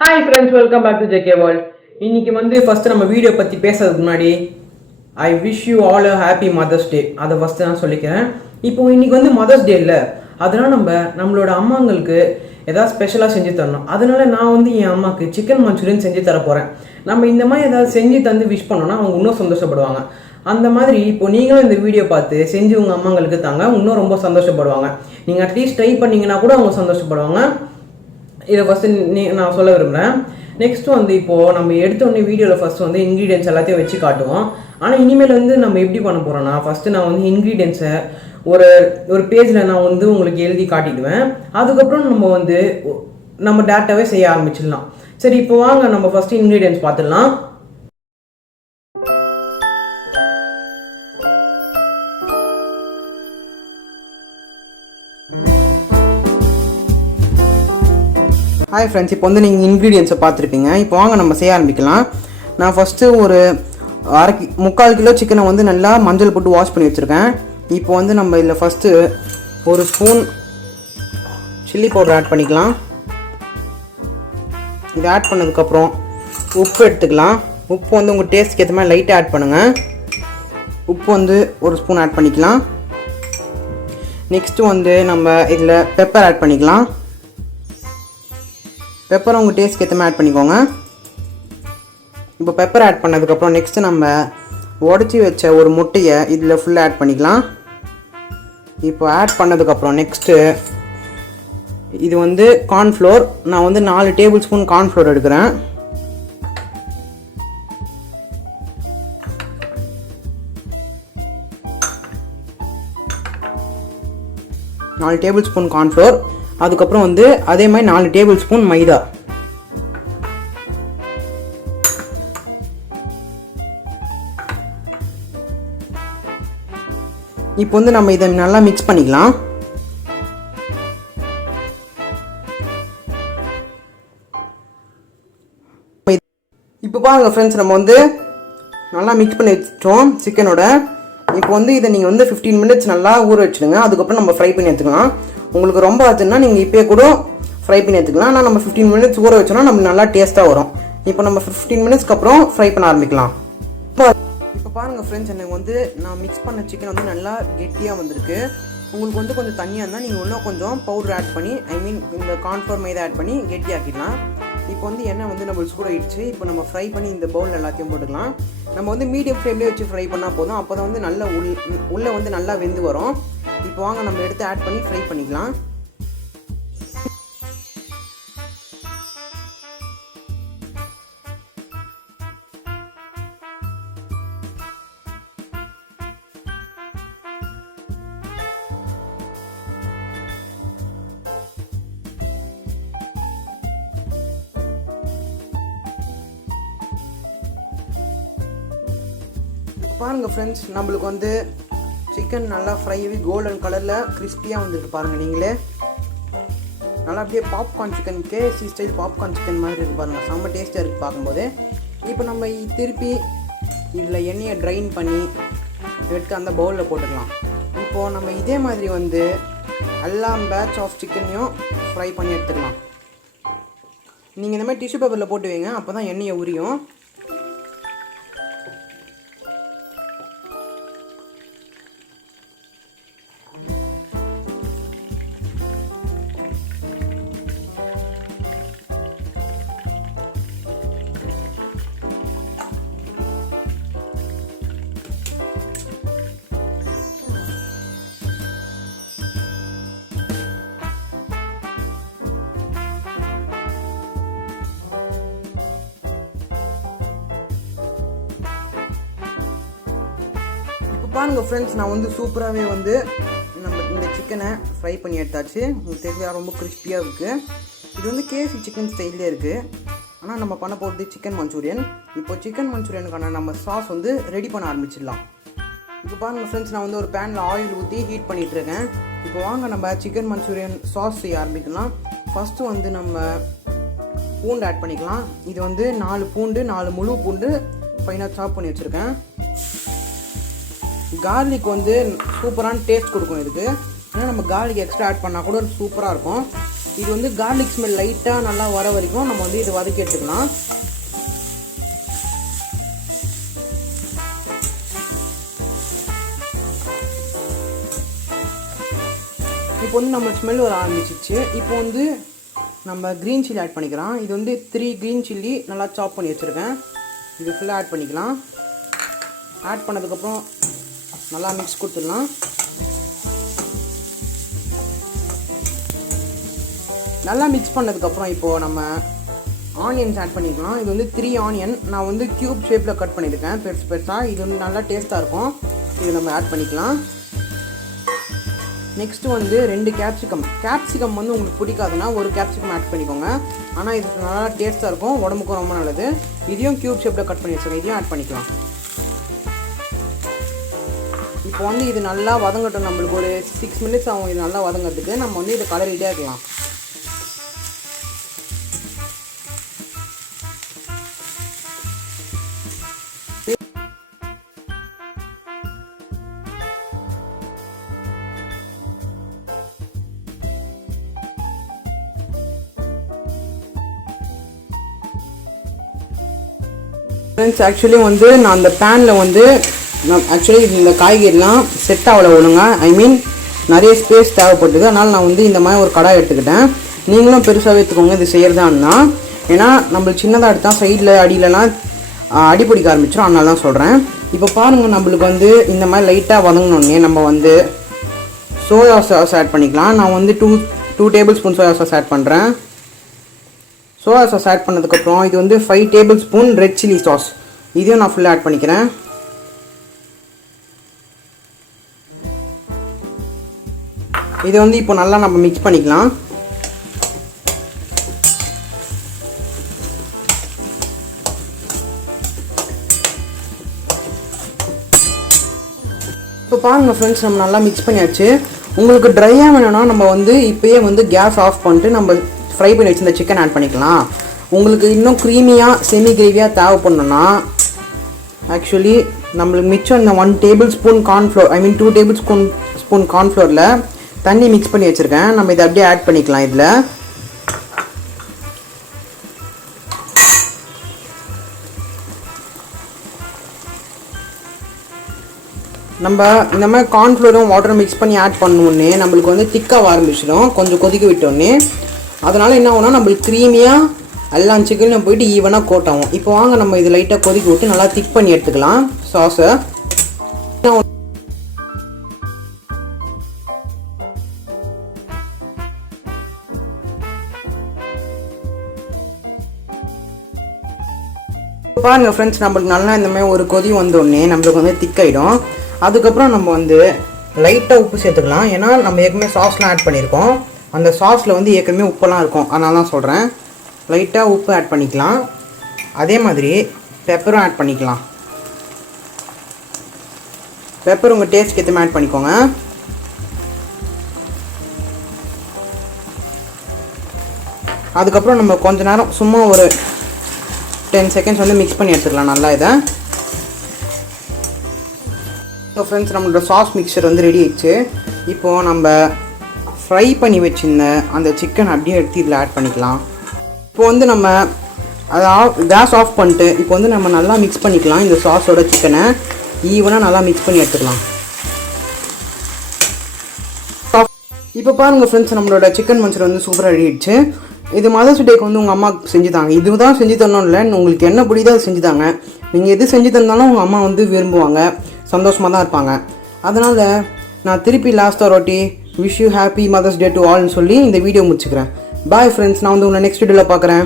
Hi friends, welcome back to JK world. இன்னைக்கு first நம்ம video பற்றி பேசுறதுக்கு முன்னாடி I wish you all a happy mother's day. அதை ஃபஸ்ட்டு நான் சொல்லிக்கிறேன். இப்போ இன்னைக்கு மதர்ஸ் டே இல்லை, அதனால் நம்மளோட அம்மாங்களுக்கு ஏதாவது ஸ்பெஷலாக செஞ்சு தரணும். அதனால நான் என் அம்மாவுக்கு சிக்கன் மஞ்சூரியன் செஞ்சு தர போகிறேன். நம்ம இந்த மாதிரி ஏதாவது செஞ்சு தந்து விஷ் பண்ணோன்னா அவங்க இன்னும் சந்தோஷப்படுவாங்க. அந்த மாதிரி இப்போ நீங்களும் இந்த வீடியோ பார்த்து செஞ்சு உங்கள் அம்மாங்களுக்கு தாங்க, இன்னும் ரொம்ப சந்தோஷப்படுவாங்க. நீங்கள் அட்லீஸ்ட் ட்ரை பண்ணிங்கன்னா கூட அவங்க சந்தோஷப்படுவாங்க. இதை ஃபஸ்ட்டு நான் சொல்ல விரும்புகிறேன். நெக்ஸ்ட் இப்போது நம்ம எடுத்தோடனே வீடியோவில் ஃபஸ்ட்டு இன்க்ரீடியன்ஸ் எல்லாத்தையும் வச்சு காட்டுவோம். ஆனால் இனிமேல் நம்ம எப்படி பண்ண போகிறோன்னா, ஃபஸ்ட்டு நான் இன்க்ரீடியன்ஸை ஒரு பேஜில் நான் உங்களுக்கு எழுதி காட்டிடுவேன். அதுக்கப்புறம் நம்ம டேரெக்டாகவே செய்ய ஆரம்பிச்சிடலாம். சரி, இப்போ வாங்க நம்ம ஃபஸ்ட்டு இன்க்ரீடியன்ஸ் பார்த்துடலாம். ஹாய் ஃப்ரெண்ட்ஸ், இப்போ நீங்கள் இன்க்ரீடியன்ஸை பார்த்துருப்பீங்க. இப்போ வாங்க நம்ம செய்ய ஆரம்பிக்கலாம். நான் ஃபஸ்ட்டு ஒரு 3/4 கிலோ சிக்கனை நல்லா மஞ்சள் போட்டு வாஷ் பண்ணி வச்சுருக்கேன். இப்போ நம்ம இதில் ஃபஸ்ட்டு ஒரு ஸ்பூன் சில்லி பவுடர் ஆட் பண்ணிக்கலாம். இது ஆட் பண்ணதுக்கப்புறம் உப்பு எடுத்துக்கலாம். உப்பு உங்கள் டேஸ்ட்டுக்கு ஏற்ற மாதிரி லைட்டாக ஆட் பண்ணுங்கள். உப்பு ஒரு ஸ்பூன் ஆட் பண்ணிக்கலாம். நெக்ஸ்ட்டு நம்ம இதில் பெப்பர் ஆட் பண்ணிக்கலாம். பெப்பர் உங்கள் டேஸ்ட்க்கு ஏற்ற மாதிரி ஆட் பண்ணிக்கோங்க. இப்போ பெப்பர் ஆட் பண்ணதுக்கப்புறம் நெக்ஸ்ட்டு நம்ம உடச்சி வச்ச ஒரு முட்டையை இதில் ஃபுல்லாக ஆட் பண்ணிக்கலாம். இப்போ ஆட் பண்ணதுக்கப்புறம் நெக்ஸ்ட்டு இது கார்ன்ஃப்ளோர். நான் 4 டேபிள் ஸ்பூன் கார்ன்ஃப்ளோர் எடுக்கிறேன். நாலு டேபிள் ஸ்பூன் கார்ன்ஃப்ளோர். அதுக்கப்புறம் அதே மாதிரி 4 டேபிள் ஸ்பூன் மைதா. இப்போ நம்ம இதை நல்லா மிக்ஸ் பண்ணிக்கலாம். இப்போ பாருங்கள் ஃப்ரெண்ட்ஸ், நம்ம நல்லா மிக்ஸ் பண்ணி வச்சிட்டோம் சிக்கனோட. இப்போ இதை நீங்கள் 15 மினிட்ஸ் நல்லா ஊற வச்சுடுங்க. அதுக்கப்புறம் நம்ம ஃப்ரை பண்ணி எடுத்துக்கலாம். உங்களுக்கு ரொம்ப ஆச்சுன்னா நீங்கள் இப்போயே கூட ஃப்ரை பண்ணி எடுத்துக்கலாம். ஆனால் நம்ம 15 மினிட்ஸ் ஊற வச்சோன்னா நமக்கு நல்லா டேஸ்ட்டாக வரும். இப்போ நம்ம 15 மினிட்ஸ்க்கு அப்புறம் ஃப்ரை பண்ண ஆரம்பிக்கலாம். இப்போ பாருங்கள் ஃப்ரெண்ட்ஸ், எனக்கு நான் மிக்ஸ் பண்ண சிக்கன் நல்லா கெட்டியாக வந்திருக்கு. உங்களுக்கு கொஞ்சம் தண்ணியாக இருந்தால் நீங்கள் இன்னும் கொஞ்சம் பவுடர் ஆட் பண்ணி, இந்த கார்ன்ஃப்ளோர் மைதா ஆட் பண்ணி கெட்டியாக்கிடலாம். இப்போ எண்ணெய் நம்ம சூடாகிடுச்சு. இப்போ நம்ம ஃப்ரை பண்ணி இந்த பவுலில் எல்லாத்தையும் போட்டுக்கலாம். நம்ம மீடியம் ஃப்ளேம்லேயே வச்சு ஃப்ரை பண்ணால் போதும். அப்போ தான் நல்லா உள்ளே நல்லா வெந்து வரும். இப்போ வாங்க நம்ம எடுத்து ஆட் பண்ணி ஃப்ரை பண்ணிக்கலாம். பாருங்கள் ஃப்ரெண்ட்ஸ், நம்மளுக்கு சிக்கன் நல்லா ஃப்ரை ஆகி கோல்டன் கலரில் கிறிஸ்பியாக வந்துருக்கு. பாருங்கள் நீங்களே, நல்லா அப்படியே popcorn chicken, KFC style popcorn chicken மாதிரி இருக்குது. பாருங்கள், செம்ம டேஸ்ட்டாக இருக்குது பார்க்கும்போது. இப்போ நம்ம திருப்பி இதில் எண்ணெயை ட்ரைன் பண்ணி எடுத்து அந்த பவுலில் போட்டுக்கலாம். இப்போது நம்ம இதே மாதிரி எல்லா பேட்ச் ஆஃப் சிக்கனையும் ஃப்ரை பண்ணி எடுத்துக்கலாம். நீங்கள் இந்த மாதிரி டிஷ்யூ பேப்பரில் போட்டு வைங்க, அப்போ தான் எண்ணெயை உரியும். பாருங்க ஃப்ரெண்ட்ஸ், நான் சூப்பராகவே நம்ம இந்த சிக்கனை ஃப்ரை பண்ணி எடுத்தாச்சு. உங்களுக்கு தெரிஞ்சா ரொம்ப கிறிஸ்பியாக இருக்குது. இது கேஎஃப்சி சிக்கன் ஸ்டைல்லே இருக்குது. ஆனால் நம்ம பண்ண போகிறது சிக்கன் மஞ்சூரியன். இப்போ சிக்கன் மஞ்சூரியனுக்கான நம்ம சாஸ் ரெடி பண்ண ஆரம்பிச்சிடலாம். இப்போ பாருங்கள் ஃப்ரெண்ட்ஸ், நான் ஒரு பேனில் ஆயில் ஊற்றி ஹீட் பண்ணிகிட்ருக்கேன். இப்போ வாங்க நம்ம சிக்கன் மஞ்சூரியன் சாஸ் செய்ய ஆரம்பிக்கலாம். ஃபஸ்ட்டு நம்ம பூண்டு ஆட் பண்ணிக்கலாம். இது 4 பூண்டு, 4 முழு பூண்டு ஃபைனாக சாப் பண்ணி வச்சுருக்கேன். கார்லிக் சூப்பரான டேஸ்ட் கொடுக்கும் இதுக்கு. ஏன்னா நம்ம கார்லிக் எக்ஸ்ட்ரா ஆட் பண்ணால் கூட சூப்பராக இருக்கும். இது வந்து கார்லிக் ஸ்மெல் லைட்டாக நல்லா வர வரைக்கும் நம்ம வந்து இதை வதக்கி எடுத்துக்கலாம். இப்போ வந்து நம்ம ஸ்மெல் வர ஆரம்பிச்சிச்சு. இப்போ வந்து நம்ம க்ரீன் சில்லி ஆட் பண்ணிக்கலாம். இது வந்து 3 க்ரீன் சில்லி நல்லா சாப் பண்ணி வச்சுருக்கேன். இது ஃபுல்லாக ஆட் பண்ணிக்கலாம். ஆட் பண்ணதுக்கப்புறம் நல்லா மிக்ஸ் கொடுத்துடலாம். நல்லா மிக்ஸ் பண்ணதுக்கப்புறம் இப்போது நம்ம ஆனியன்ஸ் ஆட் பண்ணிக்கலாம். இது வந்து 3 ஆனியன் நான் வந்து க்யூப் ஷேப்பில் கட் பண்ணியிருக்கேன் பெருசு பெருசாக. இது வந்து நல்லா டேஸ்ட்டாக இருக்கும். இது நம்ம ஆட் பண்ணிக்கலாம். நெக்ஸ்ட்டு வந்து 2 கேப்சிகம் வந்து உங்களுக்கு பிடிக்காதுன்னா ஒரு கேப்சிகம் ஆட் பண்ணிக்கோங்க. ஆனால் இது நல்லா டேஸ்ட்டாக இருக்கும், உடம்புக்கும் ரொம்ப நல்லது. இதையும் க்யூப் ஷேப்பில் கட் பண்ணி வச்சுருக்கேன். இதையும் ஆட் பண்ணிக்கலாம். இப்போ வந்து இது நல்லா வதங்கட்டும். நம்மளுக்கு ஒரு 6 மினிட்ஸ் ஆகும் இது நல்லா வதங்கிறதுக்கு. நம்ம வந்து இதை கலரிட்டே இருக்கலாம். ஃப்ரெண்ட்ஸ் ஆக்சுவலி வந்து நான் அந்த பேனில் வந்து ஆக்சுவலி இந்த காய்கறிலாம் செட் ஆகலை ஒழுங்கா. ஐ மீன் நிறைய ஸ்பேஸ் தேவைப்பட்டது. அதனால் நான் வந்து இந்த மாதிரி ஒரு கடாய் எடுத்துக்கிட்டேன். நீங்களும் பெருசாகவே எடுத்துக்கோங்க இது செய்கிறதான்னா. ஏன்னா நம்மளுக்கு சின்னதாக எடுத்தால் சைடில் அடியிலலாம் அடிப்பிடிக்க ஆரம்பிச்சிடும். அதனால தான் சொல்கிறேன். இப்போ பாருங்கள், நம்மளுக்கு வந்து இந்த மாதிரி லைட்டாக வதங்கினோடனே நம்ம வந்து சோயா சாஸ் ஆட் பண்ணிக்கலாம். நான் வந்து 2 tablespoon soya sauce add பண்ணுறேன். சோயா சாஸ் ஆட் பண்ணதுக்கப்புறம் இது வந்து 5 tablespoon red chilli sauce, இதையும் நான் ஃபுல்லாக ஆட் பண்ணிக்கிறேன். இதை வந்து இப்போ நல்லா நம்ம மிக்ஸ் பண்ணிக்கலாம். இப்போ பாருங்கள் ஃப்ரெண்ட்ஸ், நம்ம நல்லா மிக்ஸ் பண்ணியாச்சு. உங்களுக்கு ட்ரையாக வேணும்னா நம்ம வந்து இப்போயே வந்து கேஸ் ஆஃப் பண்ணிட்டு நம்ம ஃப்ரை பண்ணி வச்சு இந்த சிக்கன் ஆட் பண்ணிக்கலாம். உங்களுக்கு இன்னும் க்ரீமியாக செமி கிரேவியாக தேவைப்படணுன்னா ஆக்சுவலி நம்மளுக்கு மிச்சம் இந்த 1 டேபிள் ஸ்பூன் கார்ன்ஃப்ளோர், ஐ மீன் 2 டேபிள் ஸ்பூன் கார்ன்ஃப்ளோரில் தண்ணி மிக்ஸ் பண்ணி வச்சுருக்கேன். நம்ம இதை அப்படியே ஆட் பண்ணிக்கலாம். இதில் நம்ம இந்த மாதிரி கார்ன்ஃப்ளோரும் வாட்டரும் மிக்ஸ் பண்ணி ஆட் பண்ணோடனே நம்மளுக்கு வந்து திக்காக ஆரம்பிச்சிடும் கொஞ்சம் கொதிக்க விட்டோடனே. அதனால் என்ன ஆகும்னா நம்மளுக்கு க்ரீமியாக எல்லாம் சிக்கனும் போயிட்டு ஈவனாக கோட் ஆகும். இப்போ வாங்க நம்ம இது லைட்டாக கொதிக்க விட்டு நல்லா திக் பண்ணி எடுத்துக்கலாம் சாஸை. பாருங்கள் ஃப்ரெண்ட்ஸ், நம்மளுக்கு நல்லா இந்த மாதிரி ஒரு கொதி வந்தோடனே நம்மளுக்கு வந்து திக்காயிடும். அதுக்கப்புறம் நம்ம வந்து லைட்டாக உப்பு சேர்த்துக்கலாம். ஏன்னா நம்ம ஏற்கனவே சாஸ்லாம் ஆட் பண்ணியிருக்கோம். அந்த சாஸில் வந்து ஏற்கனவே உப்பெல்லாம் இருக்கும். அதனால தான் சொல்கிறேன். லைட்டாக உப்பு ஆட் பண்ணிக்கலாம். அதே மாதிரி பெப்பரும் ஆட் பண்ணிக்கலாம். பெப்பர் உங்கள் டேஸ்ட்க்கு ஏற்ற மாதிரி ஆட் பண்ணிக்கோங்க. அதுக்கப்புறம் நம்ம கொஞ்ச நேரம் சும்மா ஒரு 10 செகண்ட்ஸ் வந்து மிக்ஸ் பண்ணி எடுத்துக்கலாம் நல்லா இதை. ஸோ ஃப்ரெண்ட்ஸ், நம்மளோட சாஸ் மிக்சர் வந்து ரெடி ஆயிடுச்சு. இப்போது நம்ம ஃப்ரை பண்ணி வச்சுருந்த அந்த சிக்கன் அப்படியே எடுத்து இதில் ஆட் பண்ணிக்கலாம். இப்போ வந்து நம்ம அதை கேஸ் ஆஃப் பண்ணிட்டு இப்போ வந்து நம்ம நல்லா மிக்ஸ் பண்ணிக்கலாம். இந்த சாஸோட சிக்கனை ஈவனாக நல்லா மிக்ஸ் பண்ணி எடுத்துக்கலாம். இப்போ பாருங்கள் ஃப்ரெண்ட்ஸ், நம்மளோட சிக்கன் மஞ்சள் வந்து சூப்பராக ரெடி ஆயிடுச்சு. இது மதர்ஸ் டேக்கு வந்து உங்கள் அம்மாவுக்கு செஞ்சு தாங்க. இது தான் செஞ்சு தரணும் இல்லை, உங்களுக்கு என்ன பிடிக்குதோ அதை செஞ்சு தாங்க. நீங்கள் எது செஞ்சு தந்தாலும் உங்கள் அம்மா வந்து விரும்புவாங்க, சந்தோஷமாக தான் இருப்பாங்க. அதனால் நான் திருப்பி லாஸ்ட்டாக ரொட்டி wish you happy mother's day to ஆல்னு சொல்லி இந்த வீடியோ முடிச்சுக்கிறேன். பாய் ஃப்ரெண்ட்ஸ், நான் வந்து உங்களை நெக்ஸ்ட் வீடியோவில் பார்க்குறேன்.